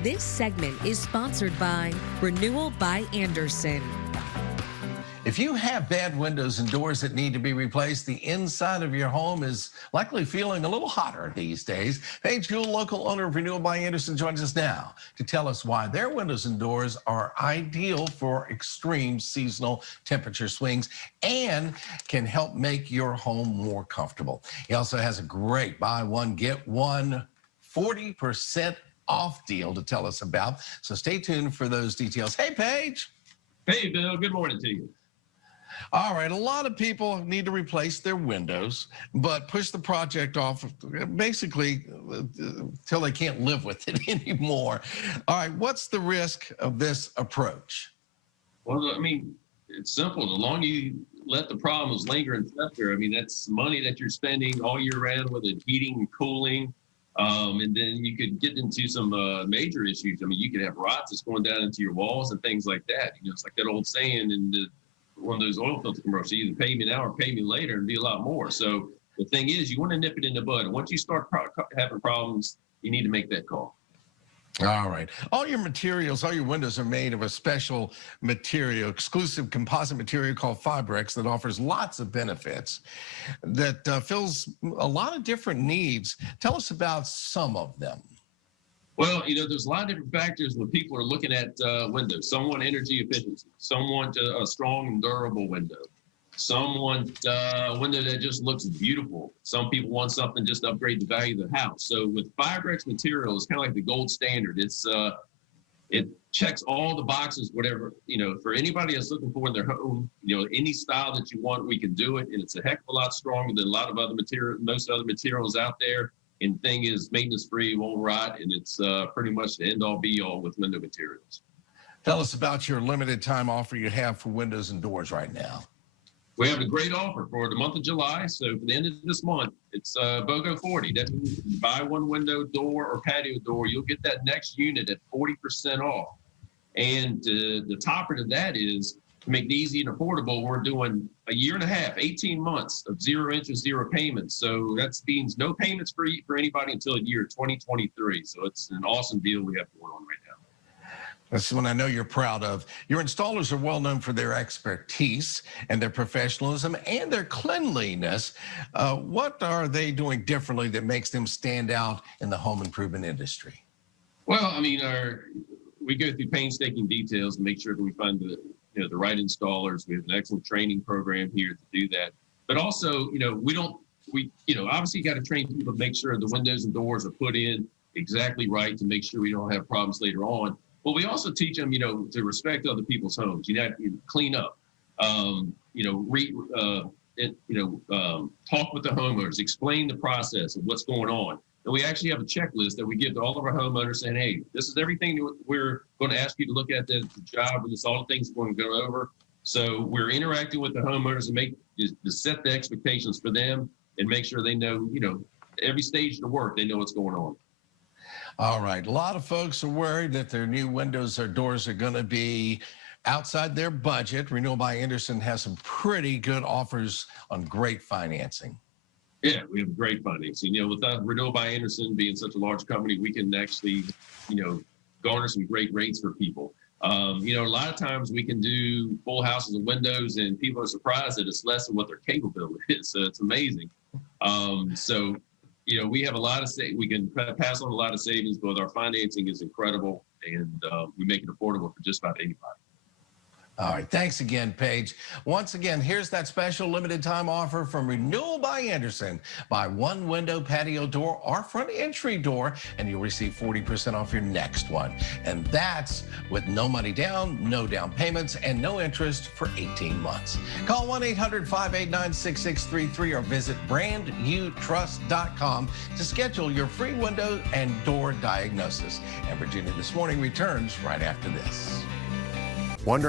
This segment is sponsored by Renewal by Anderson. If you have bad windows and doors that need to be replaced, the inside of your home is likely feeling a little hotter these days. Paige Jewell, local owner of Renewal by Anderson, joins us now to tell us why their windows and doors are ideal for extreme seasonal temperature swings and can help make your home more comfortable. He also has a great buy one, get one 40% off deal to tell us about. So stay tuned for those details. Hey, Paige. Hey, Bill. Good morning to you. All right, a lot of people need to replace their windows, but push the project off basically till they can't live with it anymore. All right, what's the risk of this approach? Well, I mean, it's simple. The longer you let the problems linger and fester, I mean, that's money that you're spending all year round with it, heating and cooling. And then you could get into some major issues. I mean, you could have rots that's going down into your walls and things like that. You know, it's like that old saying in one of those oil filter commercials, either pay me now or pay me later, and be a lot more. So the thing is, you want to nip it in the bud. And once you start having problems, you need to make that call. All right. All your materials, all your windows are made of a special material, exclusive composite material called Fibrex that offers lots of benefits, that fills a lot of different needs. Tell us about some of them. Well, you know, there's a lot of different factors when people are looking at windows. Some want energy efficiency. Some want a strong and durable window. Some want a window that just looks beautiful. Some people want something just to upgrade the value of the house. So with Fibrex material, it's kind of like the gold standard. It checks all the boxes, whatever, you know, for anybody that's looking for in their home, you know, any style that you want, we can do it. And it's a heck of a lot stronger than a lot of other most other materials out there. And the thing is maintenance free, won't rot, and it's pretty much the end all be all with window materials. Tell us about your limited time offer you have for windows and doors right now. We have a great offer for the month of July. So for the end of this month, it's BOGO 40. That means if you buy one window, door, or patio door, you'll get that next unit at 40% off. And the topper to that is, to make it easy and affordable, we're doing a year and a half, 18 months of 0 interest, 0 payments. So that means no payments for anybody until the year 2023. So it's an awesome deal we have going on right now. That's one I know you're proud of. Your installers are well known for their expertise and their professionalism and their cleanliness. What are they doing differently that makes them stand out in the home improvement industry? Well, I mean, we go through painstaking details to make sure that we find the right installers. We have an excellent training program here to do that. But also, you know, obviously got to train people to make sure the windows and doors are put in exactly right to make sure we don't have problems later on. But we also teach them, you know, to respect other people's homes. You know, clean up, talk with the homeowners, explain the process of what's going on. And we actually have a checklist that we give to all of our homeowners saying, hey, this is everything we're going to ask you to look at the job, and it's all the things we're going to go over. So we're interacting with the homeowners and to set the expectations for them and make sure they know, you know, every stage of the work, they know what's going on. All right. A lot of folks are worried that their new windows or doors are going to be outside their budget. Renewal by Anderson has some pretty good offers on great financing. Yeah, we have great financing. You know, with Renewal by Anderson being such a large company, we can actually, you know, garner some great rates for people. You know, a lot of times we can do full houses of windows and people are surprised that it's less than what their cable bill is. So it's amazing. So, you know, we have we can pass on a lot of savings, but our financing is incredible, and we make it affordable for just about anybody. All right, thanks again, Paige. Once again, here's that special limited time offer from Renewal by Anderson. Buy one window, patio door, or front entry door, and you'll receive 40% off your next one. And that's with no money down, no down payments, and no interest for 18 months. Call 1-800-589-6633 or visit brandyoutrust.com to schedule your free window and door diagnosis. And Virginia This Morning returns right after this. Wondering